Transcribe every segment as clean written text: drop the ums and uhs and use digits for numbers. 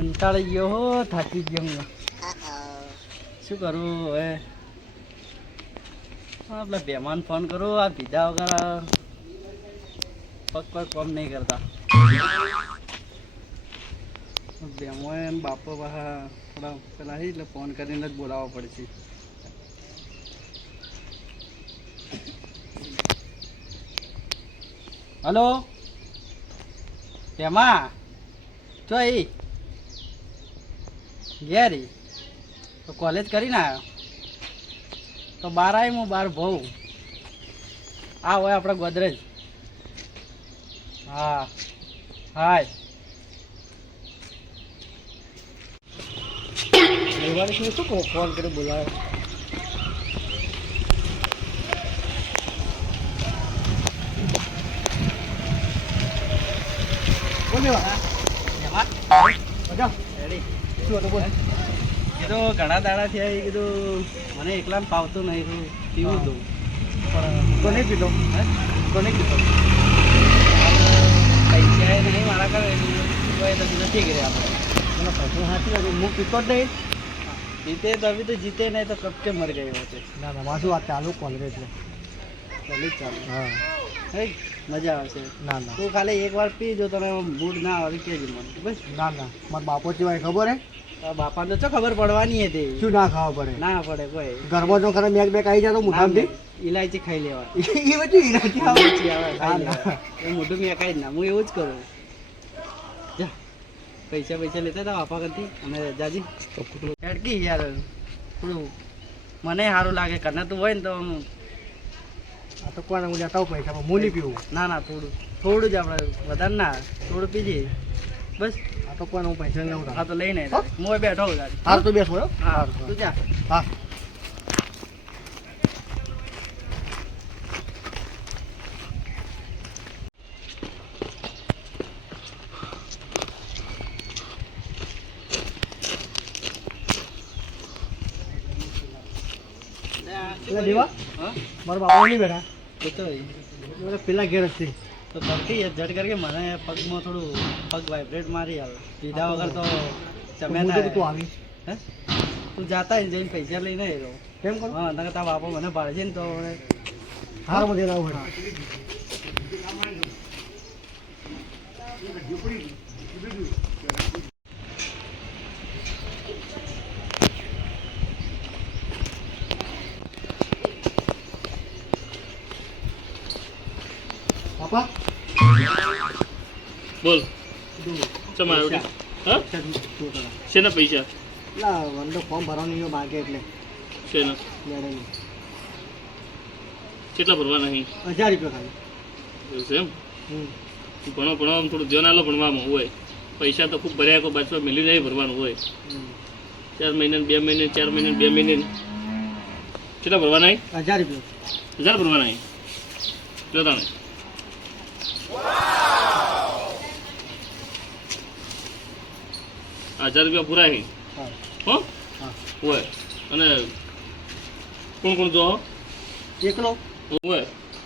કંટાળી ગયો હો, થાકી ગયો હું. શું કરવું હવે? આપણા બેમાન ફોન કરું, આ પીધા વગર પગ પગ કોમ નહીં કરતા. બેમો બાપો પાછા થોડા પેલા એટલે ફોન કરીને જ બોલાવવો પડશે. હલો બેમા, જો એ ઘેર તો કોલેજ કરીને આવ્યો તો બહાર આવી હું બહાર બહુ આ હોય આપણે ગોદરેજ. હા હાય શું ફોન કરી બોલાવ્યો? કીધું ઘણા દાડા થયા કીધું મને એકલા પાવતું નહીં પીવું હતું પણ કોને પીધો કોને પીધો પૈસા નહીં મારા કરે નથી કર્યા આપણે મને પૈસા સાચી લાગે હું પીતો જ નહીં. જીતે તો અભી તો જીતે નહીં તો કબ કે મર ગયો છે. ના ના મારું વાત ચાલુ કોલેજ કોલેજ ચાલુ. હા મજા આવશે. ના ના તું ખાલી એક વાર પીજો તને મૂડ ના આવે કેજી મને બસ. ના ના મારા બાપો સિવાય ખબર હે બાપાને તો ખબર પડવાની હતી. શું ના ખાવા પડે? ના પડે કોઈ ઘરમાં જો ખરે મેક બેક આવી જાય તો મોઢામાંથી ઇલાયચી ખાઈ લેવા. એ બધું ઇલાયચી આવે મોઢું મેકાઈ જ ના. હું એવું જ કરું. જા પૈસા પૈસા લેતા હતા બાપા કરતી અને જાજી હેડકી યાર થોડું મને સારું લાગે. કને તું હોય ને તો આ તો કોને હું લેતા પૈસા હું નહીં પીવું. ના ના થોડું થોડું જ આપણે વધારે ના થોડું પીજે બસ. આ તો કોને હું પૈસા લઉં. હા તો લઈને હું બેઠો હું. હા તું બેઠો. હા તું જા. હા દેવા મારા બાપા નહીં બેઠા તો પેલા ઘેર જ તો કરતી ઝટ કરી મને પગમાં થોડું પગ વાઇબ્રેટ મારી આવે. પીધા વગર તો જમ્યા તું આવી હે તું જાતા જઈને પૈસા લઈને રહ્યો કેમ કર. હા તારા બાપા મને ભાડે છે ને તો હાર મને લાવું પાપા બોલ ચમાયો હા શેના પૈસા લા વંડો ફોર્મ ભરવાનું માગે એટલે શેના મેડમ કેટલા ભરવાના અહીં 1000 રૂપિયા ખાલી. એમ ભણો ભણવામાં થોડું ધ્યાન આલો. ભણવામાં હોય પૈસા તો ખૂબ ભર્યા કોઈ બાજુ મિલી જાય ભરવાનું હોય. 4 મહિને 2 મહિને 4 મહિને 2 મહિને કેટલા ભરવાના અહીં 1000 રૂપિયા 1000 ભરવાના અહીં જો તાણે 1000 રૂપિયા પૂરા અહીં હો હોય. અને કોણ કોણ જો એકલો હોય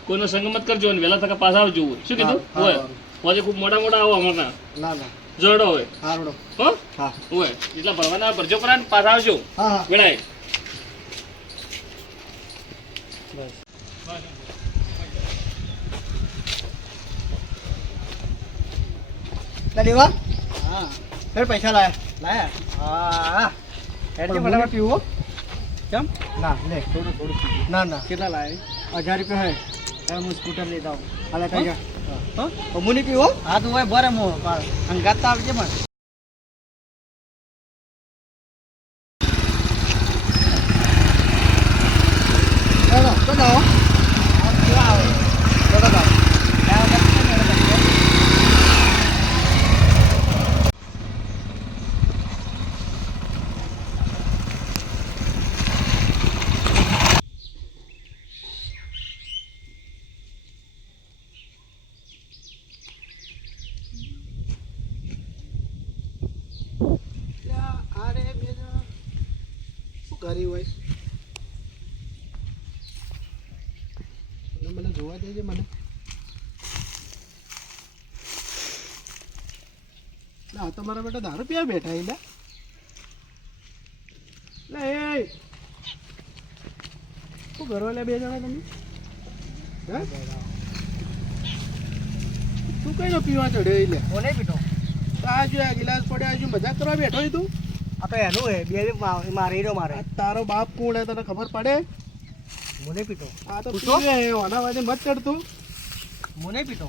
કોઈનો સંગ મત કરજો ને વહેલા તક પાછા આવજો. શું કીધું હોય હોજે ખૂબ મોટા મોટા આવો અમારના ના ના જોડો હોય હારડો હો હા હોય એટલા ભરવાના ભરજો કરા ને પાછા આવજો. હા વેળાય બસ દેવા. હા ફેર પૈસા લાયા હા હેડે ફટાફટ પીવો કેમ ના લે થોડું થોડું ના ના કેટલા લાયા 1000 રૂપિયા હે હું સ્કૂટર લેતા આવું. હાલે થઈ જા હા હું નહીં પીવો. હા તું ભાઈ ભરે હું હંગાત તો આવજે મને. કરી હોય મને જોવા દેજે મને ના તો મારા બેટા દારૂ પીવા બેઠા એટલે લે એ શું કરો લે બે જણા તમે હે તું કઈ નો પીવા ચડ્યો એટલે કોને પીતો આજુ આ ગિલાસ પડ્યો આજુ મજાક કરવા બેઠો છે તું આ તો એનું હે બે મારે રહ્યો મારે આ તારો બાપ કોણ હે તને ખબર પડે મને પીતો આ તો પૂછો? પીવે હે ઓના વાજે મત ચડતું મને પીતો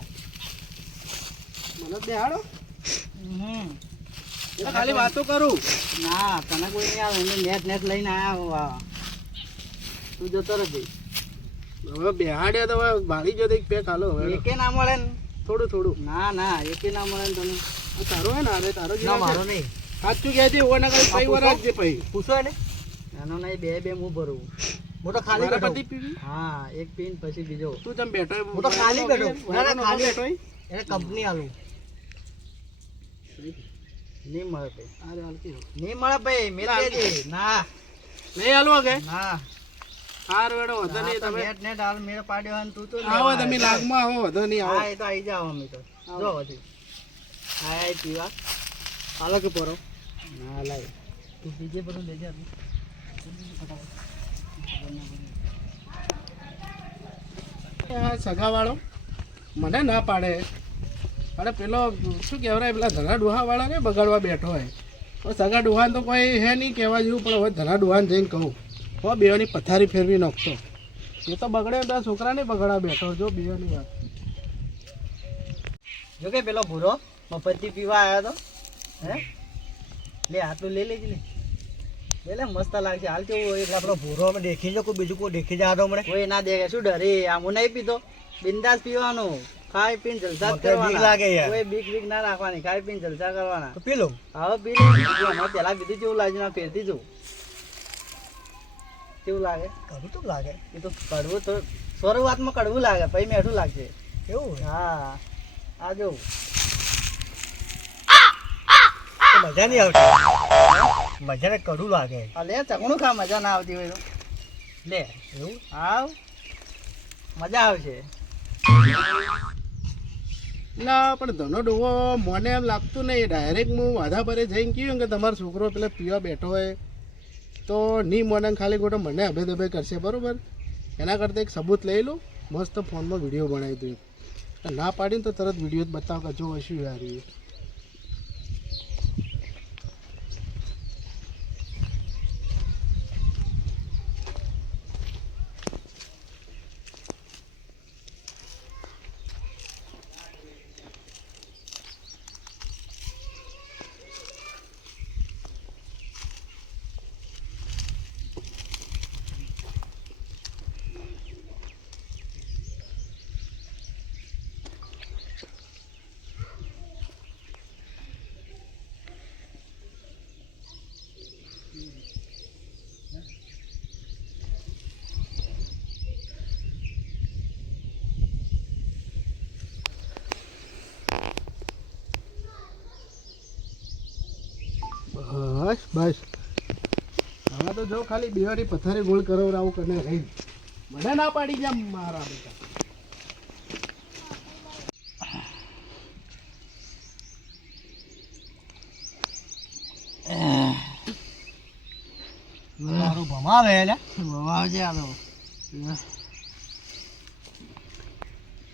મને બેહાડો હમ એટલે ખાલી વાતો કરું ના તને કોઈ નહીં આવે એને નેટ લઈને આયા તું જતો રહે હવે બેહાડ્યા તો હવે ભાડી જો એક પેક હાલો હવે એકે ના મળે ને થોડું થોડું ના ના એકે ના મળે ને તને આ તારો હે ને અરે તારો ના ગિલાસ મારો હે. નહીં સાચું કહેજે ઓના કાલે પૈ વાર રાખજે પૈ પૂછો ને એનો નહીં બે હું ભરું હું તો ખાલી મારા બેઠો પતિ પીવી હા એક પીન પછી બીજો તું જેમ બેઠો હું તો ખાલી બેઠો. ના, ના, ખાલી. બેઠો એને કંપની આલું નહીં મળે ભાઈ અરે હાલ કે નહીં મળે ભાઈ મેં ના નહીં હાલો કે ના હાર વેડો વધો નહીં તમે નેટ નેટ હાલ મેળ પાડ્યો હોય ને તું તો આવો તમે લાગમાં આવો વધો નહીં આવો હા એ તો આવી જાવ અમે તો જો હજી હા એ પીવા હાલો કે પરો ના લાય તું બીજે બધું લેજે આ સગાવાળો મને ના પાડે અને પેલો શું કહેવાય પેલા ધના ડોહાવાળા ને બગાડવા બેઠો હોય તો સગા ડોહાન તો કોઈ હે નહીં કહેવા જેવું પણ હવે ધના ડોહાન જઈને કહું હો બેવાની પથારી ફેરવી નાખતો એ તો બગડે તો છોકરાને બગાડવા બેઠો જો બેવાની વાત જો કે પેલો ભૂરો મફતથી પીવા આવ્યો તો હે લે આટલું લઈ લેજે લે લે મસ્ત લાગશે હાલ કેવું એટલે આપણો ભૂરો અમે દેખી જો કોઈ બીજું કોઈ દેખી જાય તો હમણે કોઈ ના દેખે શું ડરે આમ નહીં પીતો બિંદાસ પીવાનું ખાઈ પીને જલસા જ કરવાના લાગે યાર કોઈ બીક ના રાખવાની ખાઈ પીને જલસા કરવાના તો પી લો હવે પી લે અમે પેલા કીધું કેવું લાગ્યું ના ફેરથી જો કેવું લાગે કડવું તો લાગે એ તો કડવું તો શરૂઆતમાં કડવું લાગે પછી મીઠું લાગશે એવું હા આ જો મજા નહીં આવતી મજા ને કડવું લાગે લે ચકણું ખા મજા ના આવતી હોય તો લે એવું આવ મજા આવશે ના પણ ધનો ડોહો મને એમ લાગતું નહીં ડાયરેક્ટ હું વાધા પરે જઈને કહ્યું કે તમારો છોકરો પેલા પીવા બેઠો હોય તો નહીં મને ખાલી ખોટો મને અભે દભે કરશે બરાબર એના કરતાં એક સબૂત લઈ લઉં મસ્ત ફોનમાં વિડીયો બનાવી દઉં ના પાડીને તો તરત વિડીયો જ બતાવ કે જો શું યાર એ બસ બસ હવે તો જો ખાલી બેવારી પથારી ગોળ કરાવડાવું કરીને રહી મને ના પાડી ગયા મારા બેટા મારું ભમાવે એટલે ભમાવજે આ તો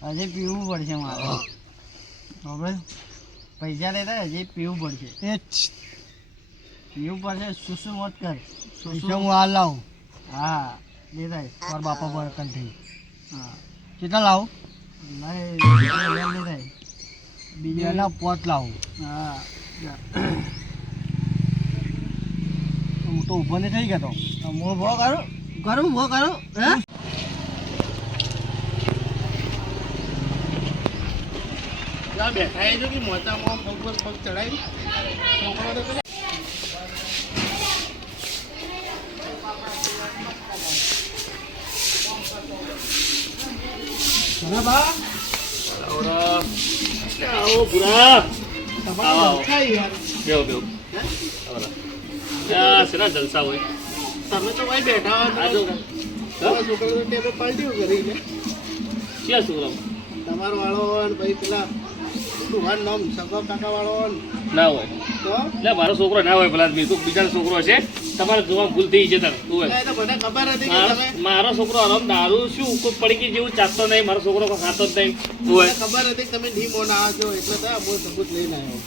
હજી પીવું પડશે મારે હવે પૈસા લેતા હજી પીવું પડશે એ પીવું પડશે શું મત કર શું હું હાલ લાવું હા લેતા મારા બાપા બરકન થઈ હા કેટલા લાવું નહીં લેતા બીજાના પોત લાવું હા હું તો ઊભો નહીં થઈ ગયો તો હું ઊભો કરું ઊભો કરું હે ત્યાં બેઠા એ જો કે મોચામાં પગ પર પગ ચડાવી છોકરો તો પેલા ઘણા બા આવો ભૂરા તમારે જલસા યાર બેહો બેહો આ શેના જલસા હોય તમે તો ભાઈ બેઠા આ હો જો તમારા છોકરો તો ટેબલ પાલટીઓ કરી છે ક્યાં છોકરાઓ તમારો વાળો ને ભાઈ પેલા દુકાન નામ સગો કાકા વાળો ને ના હોય તો એટલે મારો છોકરો ના હોય ભલા આદમી. તો બીજાનો છોકરો છે તમારે જોવા ભૂલ થઈ છે તાર તું હોય. એટલે એ તો મને ખબર હતી કે તમે મારો છોકરો આરામ દારૂ શું કોઈ પડીકી જેવું ચાલતો નહીં. મારો છોકરો કોઈ ખાતો જ નહીં. તું હોય મને ખબર હતી કે તમે ડીમો ના આવજો એટલે તો હું સબૂત લઈને આવ્યો.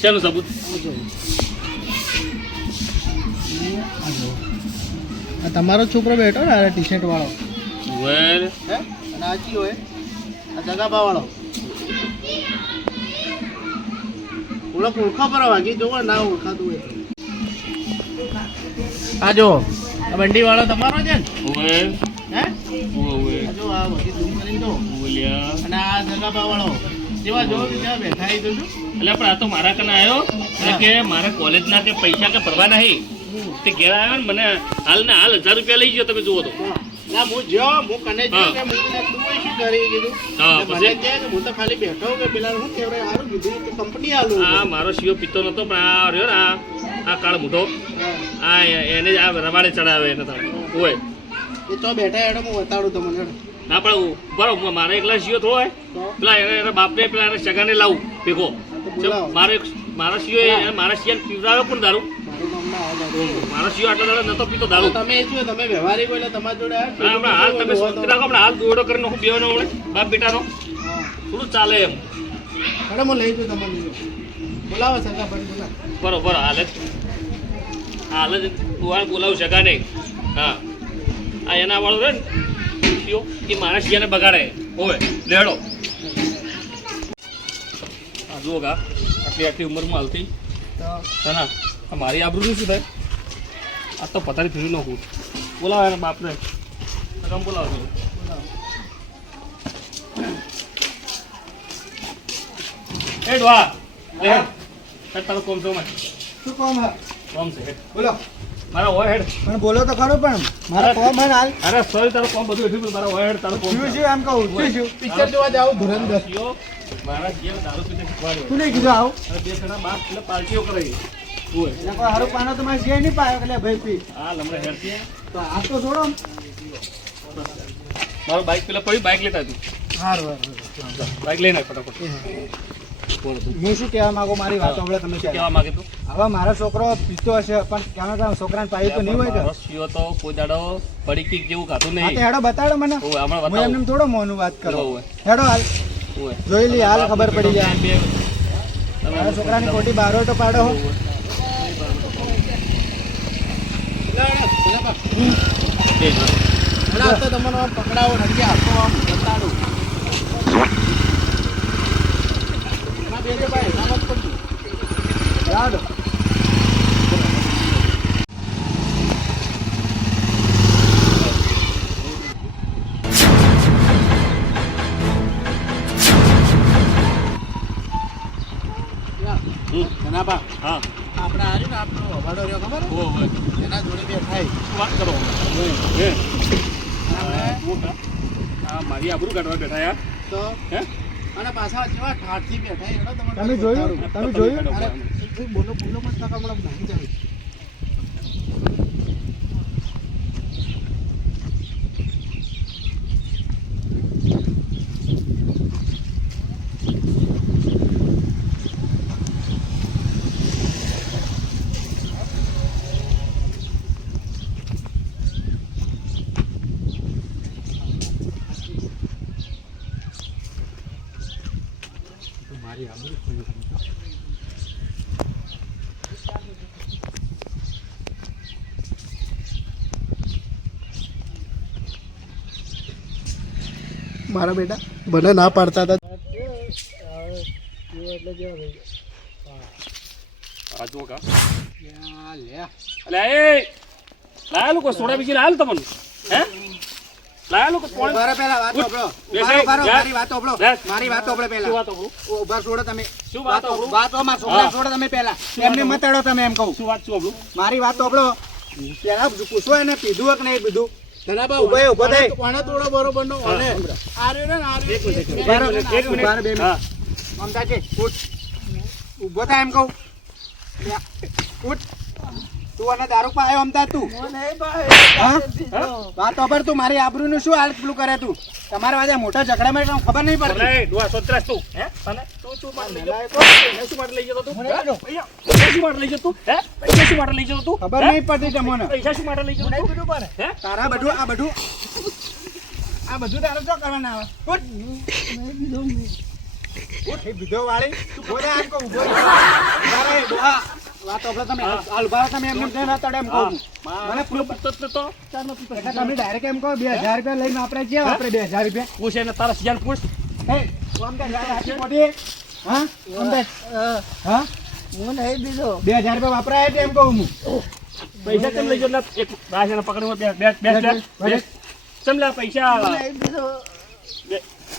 શેનું સબૂત? આ તમારો છોકરો બેઠો ને આ ટી શર્ટ વાળો વેલ હે અને આ ચી હોય આ જગાબા વાળો ઓળખા પર વાગી જોવો ના ઓળખાતું હોય તો. આ જો આ બંડી વાળો તમારો છે ને વેલ હે ઓવે આ જો આ બધી ધૂમ કરીને જો બોલ્યા. અને આ જગાબા વાળો જેવા જો ત્યાં બેઠા આવી તો છું એટલે પણ આ તો મારા કને આવ્યો એટલે કે મારે કોલેજના કે પૈસા કે ભરવા નહીં. તે ઘેર આવ્યો ને મને હાલ 1000 રૂપિયા લઈ ગયો. તમે જુઓ તો ના હું જો હું કને જો કે મૂકી નાખતું હોય શું કરી કીધું હા, એટલે મને કહે કે હું તો ખાલી બેઠો કે પેલા હું કેવડે સારું કીધું કે કંપની આલું આ મારો શિયો પીતો નતો પણ આ રહ્યો ને આ કાળ મોટો આ એને જ આ રવાડે ચડાવે એને તો હોય. એ તો બેઠા હેડો હું બતાડું તમને ના પણ બરોબર મારે એકલા શિયો થોડો હોય પેલા એના બાપને પેલા એના સગાને લાવું ભેગો. બોલાવો. મારા શિયો મારા શિયાને પીવડાવ્યો પણ દારૂ. મારું નામ ના આવે મારો શિયો આટલો દાડો નતો પીતો દારૂ. તમે એ શું તમે વ્યવહારિક હોય એટલે તમારી જોડે હા, હમણાં હાલ તમે શાંતિ રાખો. હમણાં હાલ દોડો કરીને હું બેવાનો હમણાં બાપ બેટાનો થોડું ચાલે એમ. હેડો હું લઈ જઉં તમને બોલાવો સગા ભાઈ બોલાવો બરોબર હાલ જ તું બોલાવું સગા નહીં. હા આ એના વાળો રે ને શિયો એ મારા શિયાને બગાડે હોય લેડો. આ જુઓ કા આટલી ઉંમરમાં હાલતી ના મારી આબરૂનું શું થાય? આ તો પથારી ફેરી નાખું. બોલાવો એના બાપને રમ બોલાવો. હેડ વાહ હેડ તારો કોમ છો માં શું કોમ હે કોમ છે હેડ બોલો મારા હોય હેડ. પણ બોલો તો ખરો પણ મારા કોમ હે ને હાલ અરે સોરી તારો કોમ બધું એટલું મારા હોય હેડ તારો કોમ શું શું એમ કહું શું પિક્ચર જોવા જાવ ધુરંધર શિયો મારા જીવ દારૂ પીને શીખવાડ્યો. શું નહીં કીધું આવું અને 2 જણા બાપ એટલે પાર્ટીઓ કરાવી હોય. એને કોઈ હારું પાનો તો મારે જે નહીં પાયો એટલે ભાઈ પી હા લમડે હેડ છે. તો આ તો છોડો મારો બાઇક પેલા પડી બાઇક લેતા તું હારું બાઇક લઈને આવ ફટાફટ. બોલ તું હું શું કહેવા માંગુ મારી વાત સાંભળો તમે શું પહેલા. કહેવા માંગે તું? હવે મારો છોકરો પીતો હશે પણ ક્યાં છોકરાને પાયું તો નહીં હોય કે મારો શિયો તો કોઈ દાડો પડીકી જેવું ખાતું હા તો નહીં. હેડો બતાડો મને હોય હમણાં હું બતાવું. એમને થોડો મોનું વાત કરો હોય હેડો હાલ હોય જોઈ લી હાલ ખબર પડી જાય બે મારા છોકરાની ખોટી બારોટો પાડો હો. બે જો. તો તમને આમ પકડાવો નથી આપો આમ બતાડું ના બેજે ભાઈ ના મત પડજો યાદ જનાબા હા આપણે આવ્યું ને આપણો અવાડો રહ્યો ખબર હોય હોય એના જોડે બે થાય શું વાત કરો હે હા મારી આબરૂ કાઢવા બેઠા યાર તો હે અને પાછા જેવા ઠાઠથી બેઠા એનો તમે જોયું તમે જોયું અરે બોલો બોલો મત કાકા હમણાં નાખી જાય મારી આબરૂ ખોઈ તમે તો. મારા બેટા મને ના પાડતા હતા આ જુઓ કા લે અલે એ લાયા લોકો સોડા બીજી લાયા તમને હે લાયા લોકો પોણી ઉભા રહો પહેલા વાત ઉઠ. સાંભળો. બેસાય. ઉભા રહો, જા. મારી વાત સાંભળો. જા. મારી વાત સાંભળો શું પહેલા વાત કરું ઉભા છોડો તમે શું વાત સાંભળું? વાતો મારા છોકરાને હા. છોડો તમે પહેલા એમને મત અડો તમે એમ કહું શું વાત શું આપણું મારી વાત સાંભળો પહેલા પૂછો એને પીધું હોય કે નહીં પીધું જનાબા ઉભો એ ઉભો થઈ. કોણે તોડો બરોબર નો હા. અને આર્યો ને આર્યો એક મિનિટ, ઉભા રહો, એક મિનિટ. ઉભા રહો, બે મિનિટ. હા મમતાજી ઉઠ ઉભો થાય એમ કહું ઉઠ તું અને દારૂ પાયો અમતા તું હા? વાત ખબર તું મારી આબરૂનું શું હાલ પેલું કરે તું તમારા વાજે મોટા ઝઘડામાં એટલે ખબર નહીં પડતી બોલે ડોહા સોત્રાસ તું હે તને તું શું માટે લઈ નલાયકો. જતો પૈસા શું માટે લઈ જતો તું હે? પૈસા શું માટે લઈ જતો તું હે? પૈસા શું માટે લઈ જતો તું ખબર હે? નહીં પડતી તમને. પૈસા શું માટે લઈ જતો તું હે? તારા બધું આ બધું તારે શું કરવાના આવે? ઉઠ. ઉઠ, એ બીજો વાળી. તું બોલે આમ કહું, બોલ. ઉભા રહે, ડોહા. વાત સાંભળો તમે. હાલ ઉભા રહો તમે એમને એમ ના તડે એમ કહું. મને પૂરો પત્તો જ નતો ચાર નો પીતો એટલે તમે ડાયરેક્ટ એમ કહો 2000 રૂપિયા લઈને આપણે જે વાપરે 2000 રૂપિયા. પૂછે ને તારા સિયાન પૂછ હે, તું આમ તારી હાચી મોટી. હા? આમ તાર. હા? હું નહીં બીજો 2000 રૂપિયા વપરાય એટલે એમ કહું હું. પૈસા કેમ લઈ જતો એક રાશને પકડવા બે ચમ લે પૈસા નહીં બીજો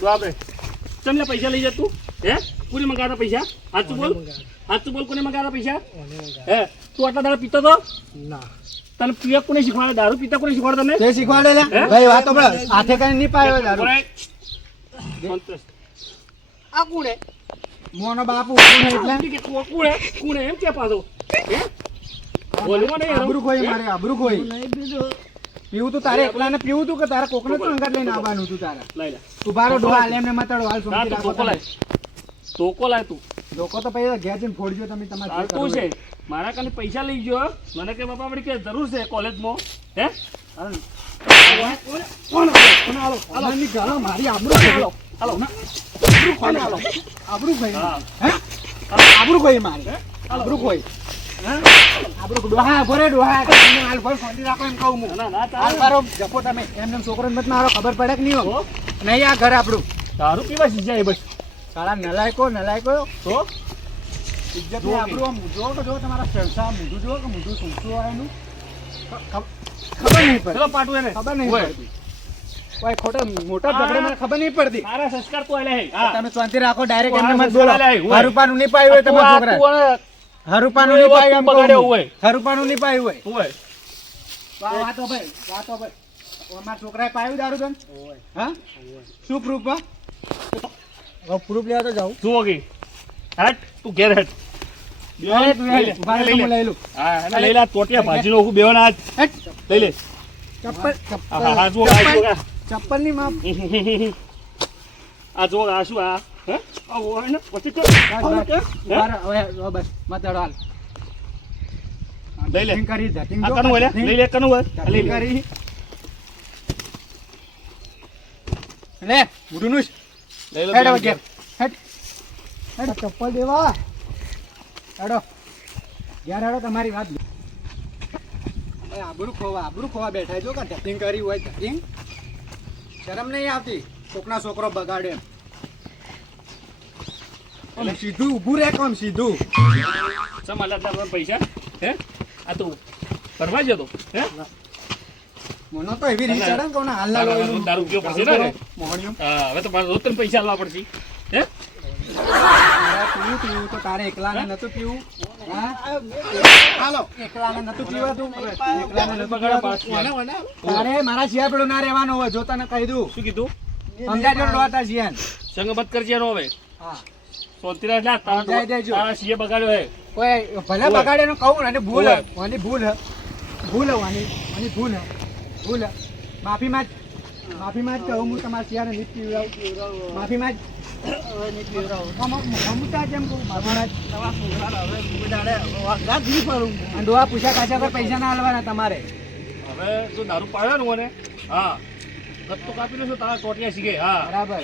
બાપરે ચમ લે પૈસા લઈ જતું હે કોને મંગાતા પૈસા હાચું બોલ કોને મંગાતા પૈસા હે તું આટલા દાડા પીતો તો ના તને પીવા કોને શીખવાડે દારૂ પીતા કોને શીખવાડે તને તે શીખવાડે લે. હે? ભાઈ વાત સાંભળો. હાથે કરીને નહીં પાયો દારૂ. આ કોણે મોનો બાપુ કોણ એટલે? કોને એમ કે પાછો હે બોલવા નહીં આબરૂ ખોઈ મારે, આબરૂ ખોઈ. નહીં બીજો પીવું તું તારે એકલાને પીવું તું કે તારે કોકને તો અંગાત લઈને આવવાનું તું તારે? લઈ લે તું બારો ડોહા હાલ એમને મતાડો હાલ ના સોમથી તું રાખો ટોકો લાય ટોકો લાય તું લોકો તો પૈસા ઘેર જઈને ફોડજો તમે તમારે જે તું કરવું છે હોય. મારા કાલે પૈસા લઈ ગયો મને કે બાપા વળી કે જરૂર છે કોલેજમાં હે હાલ. કોણ હાલો? હાલની ગાળો મારી આબરૂ ખોઈ. હાલો હાલો કોણ હાલો? આબરૂ ખોઈ. હા. હે? આબરૂ ખોઈ મારી. આબરૂ ખોઈ. આબરૂ ડોહા ભરે ડોહા તમને હાલ ભર શાંતિ રાખો એમ કહું હું. ના ના હાલ મારો જપો તમે એમને છોકરોને મત મારો ખબર પડે કે નહીં હો? નહીં આ ઘર આપણું. દારૂ પીવા શીખ્યા બસ સાલા નલાયકો તો ઇજ્જત જુઓ કે. આપણું આમ જો કે જો તમારા ફેરસા મોઢું જો કે મોઢું સૂંચું હોય એનું ખબર નહીં પડતી. ચલો પાટું એને ખબર નહીં ઓય. પડતી. કોઈ ખોટા મોટા ઝઘડે મને ખબર નહીં પડતી. મારા સંસ્કાર તો આલે હે હા તમે શાંતિ રાખો ડાયરેક્ટ તું એમને આ મત બોલો. સંસ્કાર આલે, હોય. હરુપાનું નહીં પાયું હોય તમારા છોકરા. હરુપાનું નહીં પાયું એમ કહું બગાડ્યો હું. હોય. હરુપાનું નહીં પાયું હોય. ઓય વાતો ભાઈ અમારા છોકરાએ પાયું દારૂ તને? હા શું પ્રૂફ હા? હવે પ્રૂફ લેવા તો જાઉં જુઓ કે હટ તું ઘેર હટ અરે તું લઈ લે, ઉભા રહે તો લઈ હું લે. લઈ લઉં. હા એને લઈ લે ટોટિયા ભાજીનો હું બેવાના હાથ હેટ. લઈ લે ચપ્પલ હા હા જુઓ આ જુઓ આ. ચપ્પલની માપ આ જુઓ આ શું આ હે આ હોય ને પછી તો બસ, આવું બસ. કે? હે? ઉભા રહો, હવે, હવે બસ મતાડો હાલ. લઈ લે. ધતિંગ કરી, ધતિંગ આ જો, કનું હોય લે ધતિંગ. લઈ લે કનું હોય આ લઈ ધતિંગ લે કરી. લે મોઢું લઈ લો હેડ હવે ધ્યાન ઘેર. હેડ. હેડ ચપ્પલ દેવા હેડો ઘેર હેડો તમારી વાત આબરૂ ખોવા બેઠા જો કે ધતિંગ કરી હોય ધતિંગ શરમ નહીં આવતી કોકના છોકરો બગાડે એમ. આમ સીધું ઊભું રહે કોમ સીધું. સમાલા તારા પૈસા હે આ તું ફરવા જતો હે મને તો એવી રીત ચડે ને કોને હાલના દારૂ લોહીનું દારૂ પીવો પડશે ને હવે? મોહણિયું. હા હવે તો મારે રોજ તને પૈસા આલવા પડશે હે તારે પીવું તો તારે એકલાને નતું પીવું હા હાલો એકલાને નતું પીવાતું એકલાને નતું પીવાતું. તારે મારા સિવાય પેલો ના રહેવાનો હોય જો તને કહી દઉં શું કીધું સમજાજો ડોતા સિયાન. સંગમત કરજે એનો હવે હા સોતીરાજ ના સમજાઈ દેજો. તારા સીએ બગાડ્યો હે કોઈ ભલે બગાડે નું કહું અને ભૂલ ઓય. વાની ભૂલ હે ભૂલ હે વાની ભૂલ હે માફી માં જ કહું હું તમારા સિયાને નહીં પીવડાવું માફી માં જ અમુતા જેમ કહું માફી માં જ અને ડોહા પૂછ્યા કાચા પર પૈસા ના આલવાના તમારે. હવે જો દારૂ પાડ્યો ને મને હા ગત્તો કાપી લેશો તારા ટોટિયા શીખે હા બરાબર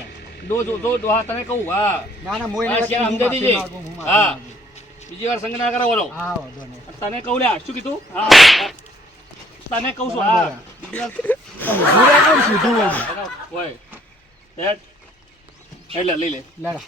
દો હા તને કહું હા ના ના મોય હા, શિયાળ સમજાઈ દેજે. હા. બીજી વાર સંગ ના કરાવવાનો હા વાંધો નહીં. તને કહું લ્યા શું કીધું હા તને કહું છું હા બીજી વાર ઊભું રહે કોણ સીધું હોય? હોય હેડ. એટલે લઈ લે લડો